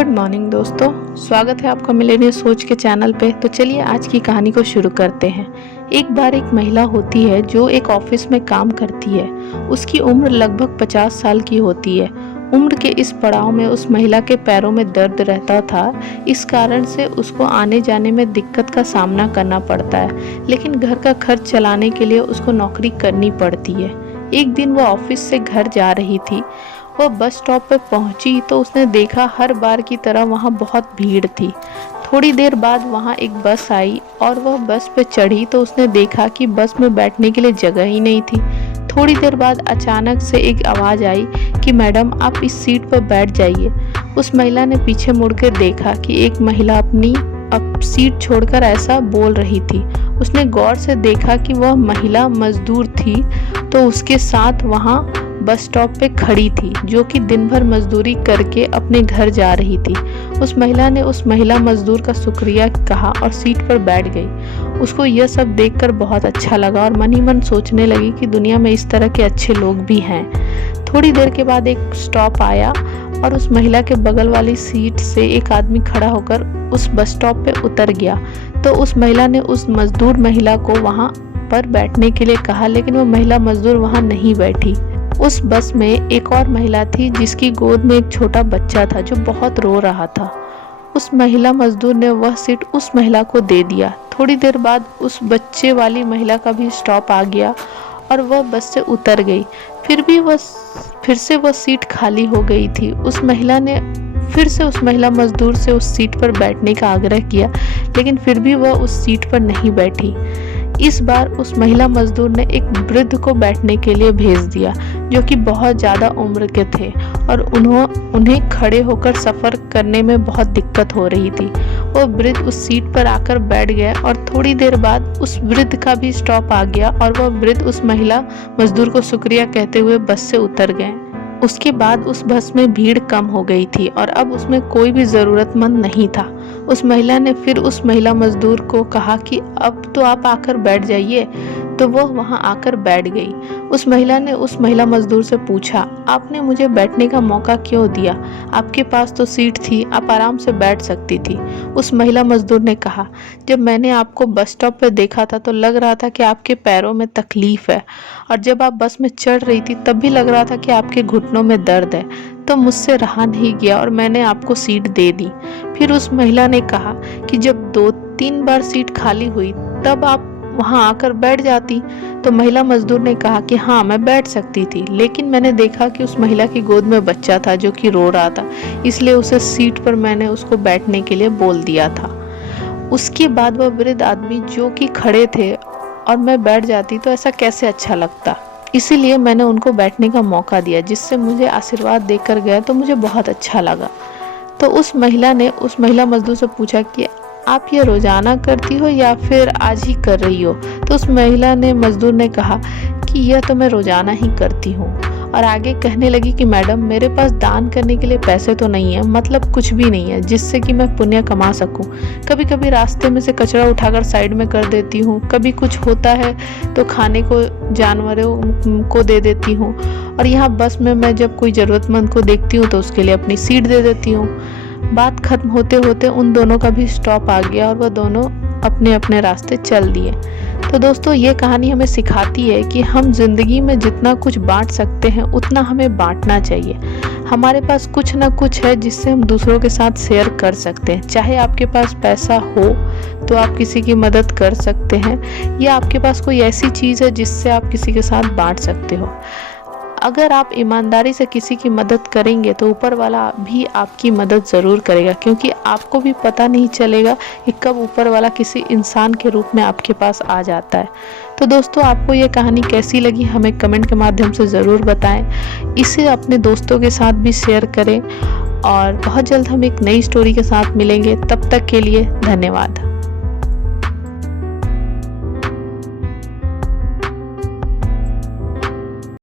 Good morning दोस्तों, स्वागत है आपका मिलेनियर सोच के चैनल पे। तो चलिए आज की कहानी को शुरू करते हैं। एक बार एक महिला होती है जो एक ऑफिस में काम करती है। उसकी उम्र लगभग 50 साल की होती है। उम्र के इस पड़ाव में उस महिला के पैरों में दर्द रहता था। इस कारण से उसको आने जाने में दिक्कत का सामना करना पड़ता है, लेकिन घर का खर्च चलाने के लिए उसको नौकरी करनी पड़ती है। एक दिन वह ऑफिस से घर जा रही थी। वह बस स्टॉप पर पहुंची तो उसने देखा हर बार की तरह वहां बहुत भीड़ थी। थोड़ी देर बाद वहां एक बस आई और वह बस पे चढ़ी तो उसने देखा कि बस में बैठने के लिए जगह ही नहीं थी। थोड़ी देर बाद अचानक से एक आवाज़ आई कि मैडम आप इस सीट पर बैठ जाइए। उस महिला ने पीछे मुड़कर देखा कि एक महिला अपनी सीट छोड़कर ऐसा बोल रही थी। उसने गौर से देखा कि वह महिला मजदूर थी, तो उसके साथ वहां बस स्टॉप पे खड़ी थी, जो कि दिन भर मजदूरी करके अपने घर जा रही थी। उस महिला ने उस महिला मजदूर का शुक्रिया कहा और सीट पर बैठ गई। उसको यह सब देखकर बहुत अच्छा लगा और मन ही मन सोचने लगी कि दुनिया में इस तरह के अच्छे लोग भी हैं। थोड़ी देर के बाद एक स्टॉप आया और उस महिला के बगल वाली सीट से एक आदमी खड़ा होकर उस बस स्टॉप पे उतर गया। तो उस महिला ने उस मजदूर महिला को वहां पर बैठने के लिए कहा, लेकिन वो महिला मजदूर वहां नहीं बैठी। उस बस में एक और महिला थी जिसकी गोद में एक छोटा बच्चा था जो बहुत रो रहा था। उस महिला मजदूर ने वह सीट उस महिला को दे दिया। थोड़ी देर बाद उस बच्चे वाली महिला का भी स्टॉप आ गया और वह बस से उतर गई। फिर से वह सीट खाली हो गई थी। उस महिला ने फिर से उस महिला मजदूर से उस सीट पर बैठने का आग्रह किया, लेकिन फिर भी वह उस सीट पर नहीं बैठी। इस बार उस महिला मजदूर ने एक वृद्ध को बैठने के लिए भेज दिया, जो कि बहुत ज़्यादा उम्र के थे और उन्हें खड़े होकर सफ़र करने में बहुत दिक्कत हो रही थी। वो वृद्ध उस सीट पर आकर बैठ गए और थोड़ी देर बाद उस वृद्ध का भी स्टॉप आ गया और वह वृद्ध उस महिला मजदूर को शुक्रिया कहते हुए बस से उतर गए। उसके बाद उस बस में भीड़ कम हो गई थी और अब उसमें कोई भी ज़रूरतमंद नहीं था। उस महिला ने फिर उस महिला मजदूर को कहा कि अब तो आप आकर बैठ जाइए, तो वह वहां आकर बैठ गई। उस महिला ने उस महिला मजदूर से पूछा, आपने मुझे बैठने का मौका क्यों दिया? आपके पास तो सीट थी, आप आराम से बैठ सकती थी। उस महिला मजदूर ने कहा, जब मैंने आपको बस स्टॉप पर देखा था तो लग रहा था कि आपके पैरों में तकलीफ है, और जब आप बस में चढ़ रही थी तब भी लग रहा था कि आपके घुटनों में दर्द है, तो मुझसे रहा नहीं गया और मैंने आपको सीट दे दी। फिर उस महिला ने कहा कि जब 2-3 बार सीट खाली हुई तब आप वहां आकर बैठ जाती। तो महिला मजदूर ने कहा कि हाँ, मैं बैठ सकती थी, लेकिन मैंने देखा कि उस महिला की गोद में बच्चा था जो कि रो रहा था, इसलिए उसे सीट पर मैंने उसको बैठने के लिए बोल दिया था। उसके बाद वह वृद्ध आदमी जो कि खड़े थे और मैं बैठ जाती तो ऐसा कैसे अच्छा लगता, इसीलिए मैंने उनको बैठने का मौका दिया, जिससे मुझे आशीर्वाद देकर गए तो मुझे बहुत अच्छा लगा। तो उस महिला ने उस महिला मजदूर से पूछा कि आप ये रोजाना करती हो या फिर आज ही कर रही हो? तो उस महिला ने मजदूर ने कहा कि यह तो मैं रोजाना ही करती हूँ, और आगे कहने लगी कि मैडम मेरे पास दान करने के लिए पैसे तो नहीं है, मतलब कुछ भी नहीं है जिससे कि मैं पुण्य कमा सकूं। कभी कभी रास्ते में से कचरा उठाकर साइड में कर देती हूँ, कभी कुछ होता है तो खाने को जानवरों को दे देती हूँ, और यहाँ बस में मैं जब कोई ज़रूरतमंद को देखती हूँ तो उसके लिए अपनी सीट दे देती हूँ। बात खत्म होते होते उन दोनों का भी स्टॉप आ गया और वह दोनों अपने अपने रास्ते चल दिए। तो दोस्तों, ये कहानी हमें सिखाती है कि हम जिंदगी में जितना कुछ बांट सकते हैं उतना हमें बांटना चाहिए। हमारे पास कुछ ना कुछ है जिससे हम दूसरों के साथ शेयर कर सकते हैं। चाहे आपके पास पैसा हो तो आप किसी की मदद कर सकते हैं, या आपके पास कोई ऐसी चीज़ है जिससे आप किसी के साथ बांट सकते हो। अगर आप ईमानदारी से किसी की मदद करेंगे तो ऊपर वाला भी आपकी मदद ज़रूर करेगा, क्योंकि आपको भी पता नहीं चलेगा कि कब ऊपर वाला किसी इंसान के रूप में आपके पास आ जाता है। तो दोस्तों, आपको ये कहानी कैसी लगी हमें कमेंट के माध्यम से ज़रूर बताएं। इसे अपने दोस्तों के साथ भी शेयर करें और बहुत जल्द हम एक नई स्टोरी के साथ मिलेंगे। तब तक के लिए धन्यवाद।